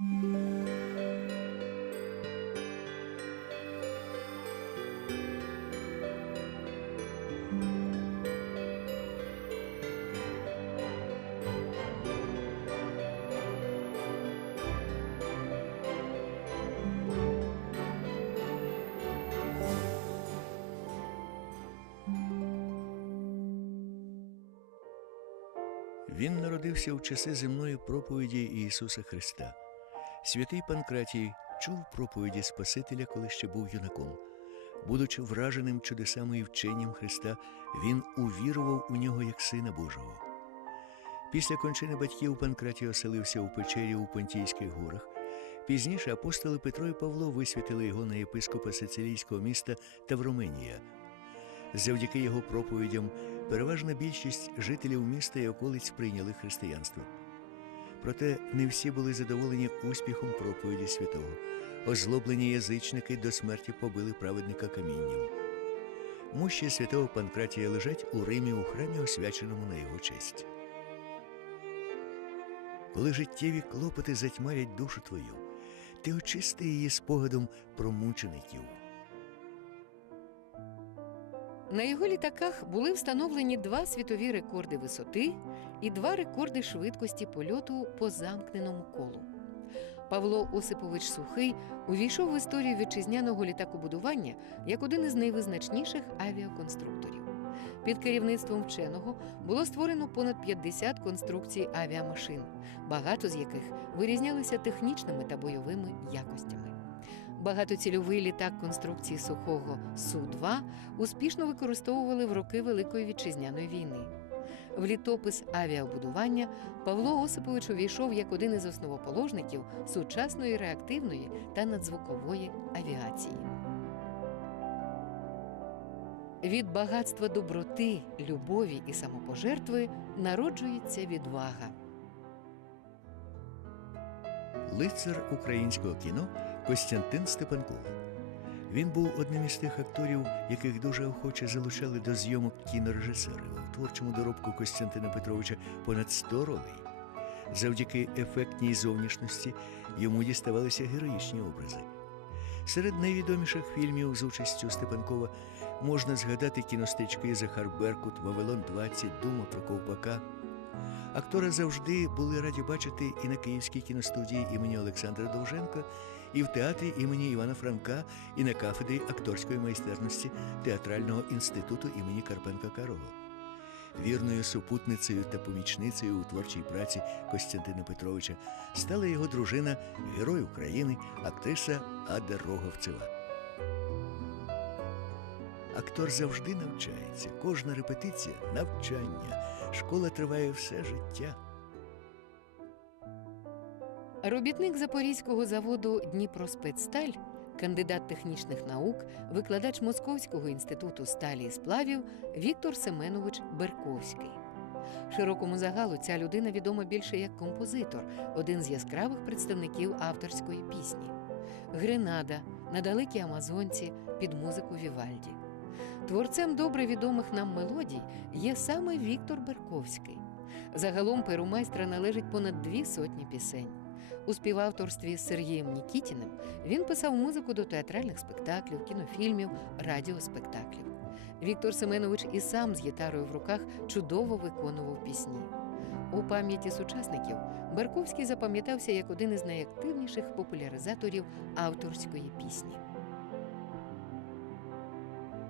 Він народився в часи земної проповіді Ісуса Христа. Святий Панкратій чув проповіді Спасителя, коли ще був юнаком. Будучи враженим чудесами і вченням Христа, він увірував у нього як Сина Божого. Після кончини батьків Панкратій оселився у печері у Понтійських горах. Пізніше апостоли Петро і Павло висвятили його на єпископа сицилійського міста Тавроменія. Завдяки його проповідям переважна більшість жителів міста і околиць прийняли християнство. Проте не всі були задоволені успіхом проповіді святого. Озлоблені язичники до смерті побили праведника камінням. Мощі святого Панкратія лежать у Римі у храмі, освяченому на його честь. Коли життєві клопоти затьмарять душу твою, ти очисти її спогадом про мучеників. На його літаках були встановлені два світові рекорди висоти і два рекорди швидкості польоту по замкненому колу. Павло Осипович Сухий увійшов в історію вітчизняного літакобудування як один із найвизначніших авіаконструкторів. Під керівництвом вченого було створено понад 50 конструкцій авіамашин, багато з яких вирізнялися технічними та бойовими якостями. Багатоцільовий літак конструкції сухого Су-2 успішно використовували в роки Великої вітчизняної війни. В літопис авіабудування Павло Осипович увійшов як один із основоположників сучасної реактивної та надзвукової авіації. Від багатства доброти, любові і самопожертви народжується відвага. Лицар українського кіно Костянтин Степанков. Він був одним із тих акторів, яких дуже охоче залучали до зйомок кінорежисери. У творчому доробку Костянтина Петровича понад 100 ролей. Завдяки ефектній зовнішності йому діставалися героїчні образи. Серед найвідоміших фільмів з участю Степанкова можна згадати кіностички Захар Беркут, Вавилон 20, Дума про ковпака. Актора завжди були раді бачити і на Київській кіностудії імені Олександра Довженка, і в театрі імені Івана Франка, і на кафедрі акторської майстерності Театрального інституту імені Карпенка Карого. Вірною супутницею та помічницею у творчій праці Костянтина Петровича стала його дружина, герой України, актриса Ада Роговцева. Актор завжди навчається, кожна репетиція навчання. Школа триває все життя. Робітник Запорізького заводу Дніпроспецсталь, кандидат технічних наук, викладач Московського інституту сталі і сплавів Віктор Семенович Берковський. Широкому загалу ця людина відома більше як композитор, один з яскравих представників авторської пісні. Гренада на далекій Амазонці під музику Вівальді. Творцем добре відомих нам мелодій є саме Віктор Берковський. Загалом перу майстра належить понад дві сотні пісень. У співавторстві з Сергієм Нікітіним він писав музику до театральних спектаклів, кінофільмів, радіоспектаклів. Віктор Семенович і сам з гітарою в руках чудово виконував пісні. У пам'яті сучасників Берковський запам'ятався як один із найактивніших популяризаторів авторської пісні.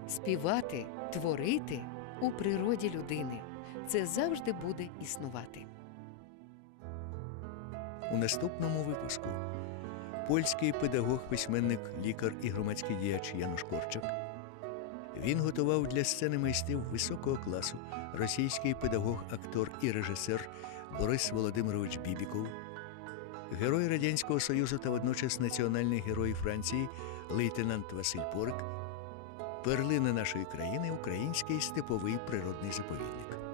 Співати, творити у природі людини це завжди буде існувати. У наступному випуску польський педагог, письменник, лікар і громадський діяч Януш Корчак. Він готував для сцени майстрів високого класу російський педагог, актор і режисер Борис Володимирович Бібіков, герой Радянського Союзу та водночас національний герой Франції лейтенант Василь Порик, перлина нашої країни, український степовий природний заповідник.